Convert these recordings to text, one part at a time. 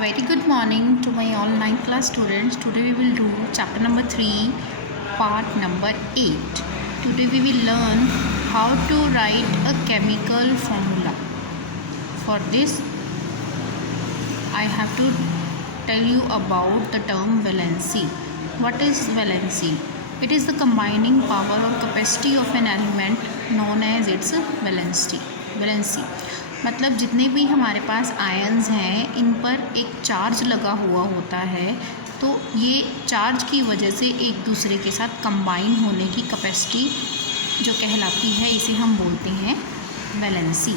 very good morning to my all 9th class students. Today we will do chapter number 3, part number 8. Today we will learn how to write a chemical formula. For this, I have to tell you about the term valency. What is valency? It is the combining power or capacity of an element known as its valency. मतलब जितने भी हमारे पास ions हैं इन पर एक charge लगा हुआ होता है, तो ये चार्ज की वजह से एक दूसरे के साथ कंबाइन होने की कैपेसिटी जो कहलाती है, इसे हम बोलते हैं वैलेंसी।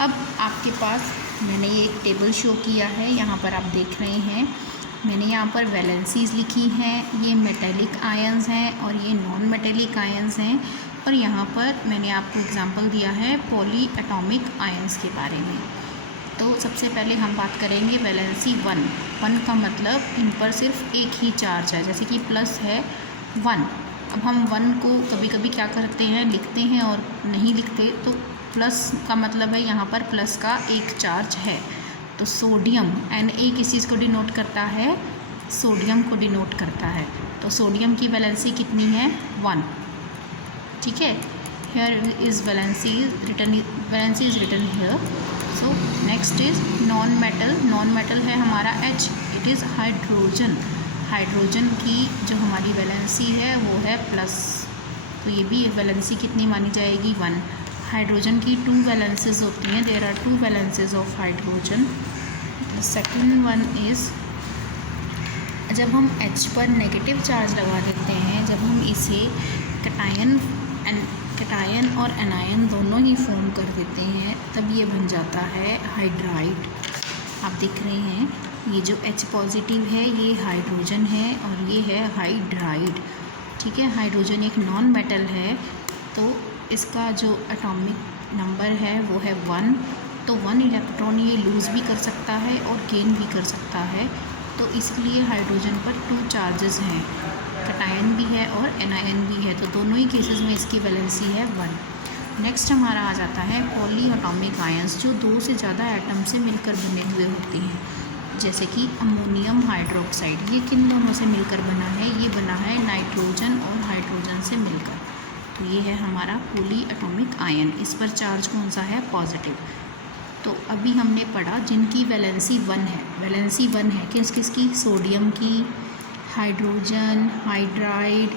अब आपके पास मैंने ये एक टेबल शो किया है, यहाँ पर आप देख रहे हैं मैंने यहाँ पर वैलेंसीज़ लिखी हैं। ये मेटेलिक आयन्स हैं और ये नॉन मेटेलिक आयन्स हैं, और यहाँ पर मैंने आपको एग्जांपल दिया है पॉली एटॉमिक आयन्स के बारे में। तो सबसे पहले हम बात करेंगे वैलेंसी 1 का मतलब इन पर सिर्फ एक ही चार्ज है, जैसे कि प्लस है 1। अब हम 1 को कभी कभी क्या करते हैं, लिखते हैं और नहीं लिखते, तो प्लस का मतलब है यहाँ पर प्लस का एक चार्ज है। तो सोडियम Na किस चीज़ को डिनोट करता है, सोडियम को डिनोट करता है। तो सोडियम की वैलेंसी कितनी है, 1। ठीक है, here is valency is written here. So next is non-metal है हमारा H, it is हाइड्रोजन की जो हमारी वैलेंसी है वो है प्लस, तो ये भी वैलेंसी कितनी मानी जाएगी, 1। हाइड्रोजन की 2 वैलेंसीज होती हैं, there are 2 valencies of hydrogen. The second one is जब हम H पर नेगेटिव चार्ज लगा देते हैं, जब हम इसे कैटायन और एनायन दोनों ही फॉर्म कर देते हैं, तब ये बन जाता है हाइड्राइड। आप देख रहे हैं ये जो H पॉजिटिव है ये हाइड्रोजन है और ये है हाइड्राइड। ठीक है, हाइड्रोजन एक नॉन मेटल है, तो इसका जो एटॉमिक नंबर है वो है 1। तो 1 इलेक्ट्रॉन ये लूज़ भी कर सकता है और गेन भी कर सकता है, तो इसलिए हाइड्रोजन पर 2 चार्जेस हैं, कैटायन भी है और एनायन भी है, तो दोनों ही केसेस में इसकी वैलेंसी है 1। नेक्स्ट हमारा आ जाता है पॉली एटॉमिक आयन्स, जो 2 से ज़्यादा एटम से मिलकर बने हुए होते हैं, जैसे कि अमोनियम हाइड्रोक्साइड। ये किन दोनों से मिलकर बना है, ये बना है नाइट्रोजन और हाइड्रोजन से मिलकर। तो ये है हमारा पॉली एटॉमिक आयन, इस पर चार्ज कौन सा है, पॉजिटिव। तो अभी हमने पढ़ा जिनकी वैलेंसी 1 है, वैलेंसी 1 है किस किस की, सोडियम की, hydrogen, hydride,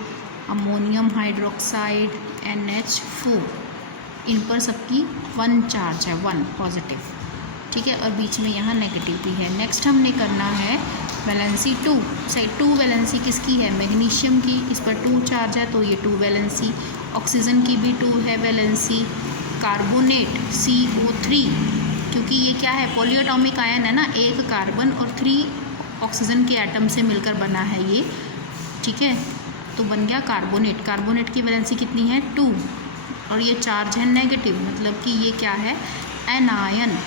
ammonium hydroxide, NH4, इन पर सबकी 1 चार्ज है, 1 पॉजिटिव। ठीक है, और बीच में यहाँ नेगेटिव भी है। नेक्स्ट हमने करना है वैलेंसी 2 वैलेंसी किसकी है, मैग्नीशियम की, इस पर 2 चार्ज है तो ये 2 वैलेंसी। ऑक्सीजन की भी 2 है वैलेंसी। कार्बोनेट CO3, क्योंकि ये क्या है, पॉली एटॉमिक आयन है ना, 1 कार्बन और 3 ऑक्सीजन के एटम से मिलकर बना है ये। ठीक है, तो बन गया कार्बोनेट की वैलेंसी कितनी है, 2, और ये चार्ज है नेगेटिव, मतलब कि ये क्या है, एनायन।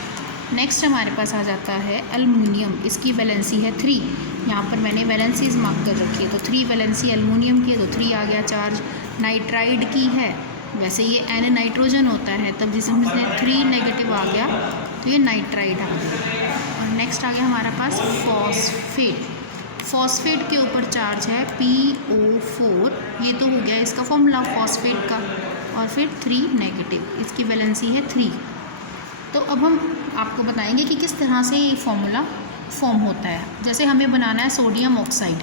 नेक्स्ट हमारे पास आ जाता है एल्युमिनियम, इसकी वैलेंसी है 3। यहाँ पर मैंने वैलेंसीज मार्क कर रखी है, तो 3 वैलेंसी एल्युमिनियम की है, तो 3 आ गया चार्ज। नाइट्राइड की है, वैसे ये N नाइट्रोजन होता है, तब जिसमें 3 नेगेटिव आ गया तो ये नाइट्राइड आ गया। और नेक्स्ट आ गया हमारे पास फॉस्फेट के ऊपर चार्ज है PO4, ये तो हो गया इसका फॉर्मूला फॉस्फेट का, और फिर 3 नेगेटिव, इसकी वैलेंसी है 3। तो अब हम आपको बताएंगे कि किस तरह से ये फॉर्मूला फॉर्म होता है। जैसे हमें बनाना है सोडियम ऑक्साइड,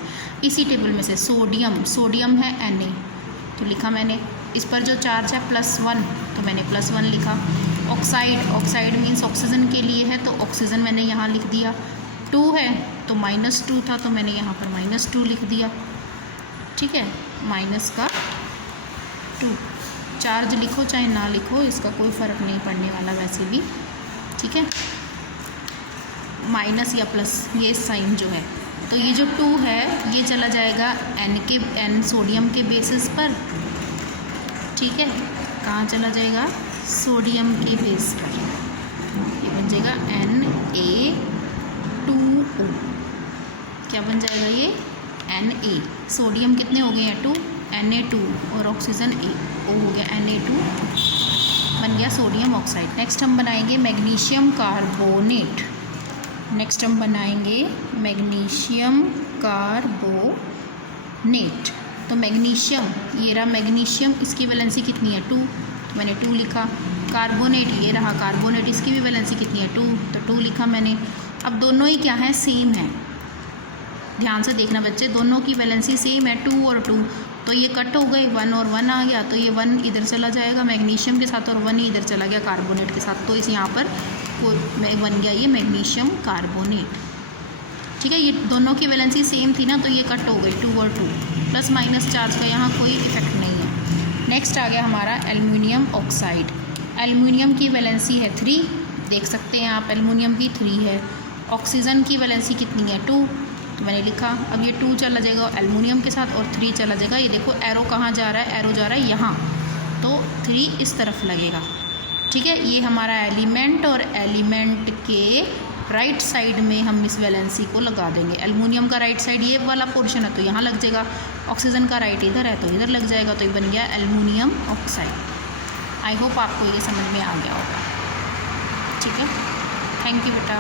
इसी टेबल में से सोडियम है Na, तो लिखा मैंने, इस पर जो चार्ज है +1, तो मैंने +1 लिखा। ऑक्साइड मीन्स ऑक्सीजन के लिए है, तो ऑक्सीजन मैंने यहाँ लिख दिया। 2 है तो -2 था, तो मैंने यहाँ पर -2 लिख दिया। ठीक है, माइनस का 2, चार्ज लिखो चाहे ना लिखो, इसका कोई फ़र्क नहीं पड़ने वाला वैसे भी। ठीक है, माइनस या प्लस ये साइन जो है, तो ये जो 2 है ये चला जाएगा N सोडियम के बेसिस पर। ठीक है, कहाँ चला जाएगा, सोडियम के बेस पर, ये बन जाएगा Na2O। क्या बन जाएगा ये, Na। सोडियम कितने हो गए हैं, 2, Na2, और ऑक्सीजन O हो गया Na2, बन गया सोडियम ऑक्साइड। नेक्स्ट हम बनाएंगे मैग्नीशियम कार्बोनेट। नेक्स्ट हम बनाएंगे मैग्नीशियम कार्बोनेट। तो मैग्नीशियम, ये रहा मैग्नीशियम, इसकी वैलेंसी कितनी है 2, तो मैंने 2 लिखा। कार्बोनेट, ये रहा कार्बोनेट, इसकी भी वैलेंसी कितनी है 2, तो 2 लिखा मैंने। अब दोनों ही क्या है, सेम है। ध्यान से देखना बच्चे, दोनों की वैलेंसी सेम है 2 और 2, तो ये कट हो गए, 1 और 1 आ गया, तो ये 1 इधर चला जाएगा मैग्नीशियम के साथ और 1 इधर चला गया कार्बोनेट के साथ, तो इस यहाँ पर बन गया ये मैग्नीशियम कार्बोनेट। ठीक है, ये दोनों की वैलेंसी सेम थी ना, तो ये कट हो गई 2 और 2, प्लस माइनस चार्ज का यहाँ कोई इफेक्ट नहीं है। नेक्स्ट आ गया हमारा एल्युमिनियम ऑक्साइड। एल्युमिनियम की वैलेंसी है 3, देख सकते हैं आप, एल्युमिनियम की 3 है। ऑक्सीजन की वैलेंसी कितनी है 2, तो मैंने लिखा। अब ये 2 चला जाएगा एल्युमिनियम के साथ और 3 चला जाएगा, ये देखो एरो कहाँ जा रहा है, एरो जा रहा है यहाँ, तो 3 इस तरफ लगेगा। ठीक है, ये हमारा एलिमेंट, और एलिमेंट के राइट साइड में हम इस वैलेंसी को लगा देंगे। एल्युमिनियम का राइट साइड ये वाला पोर्शन है, तो यहाँ लग जाएगा। ऑक्सीजन का राइट इधर है, तो इधर लग जाएगा, तो ये बन गया एल्युमिनियम ऑक्साइड। आई होप आपको ये समझ में आ गया होगा। ठीक है, थैंक यू बेटा।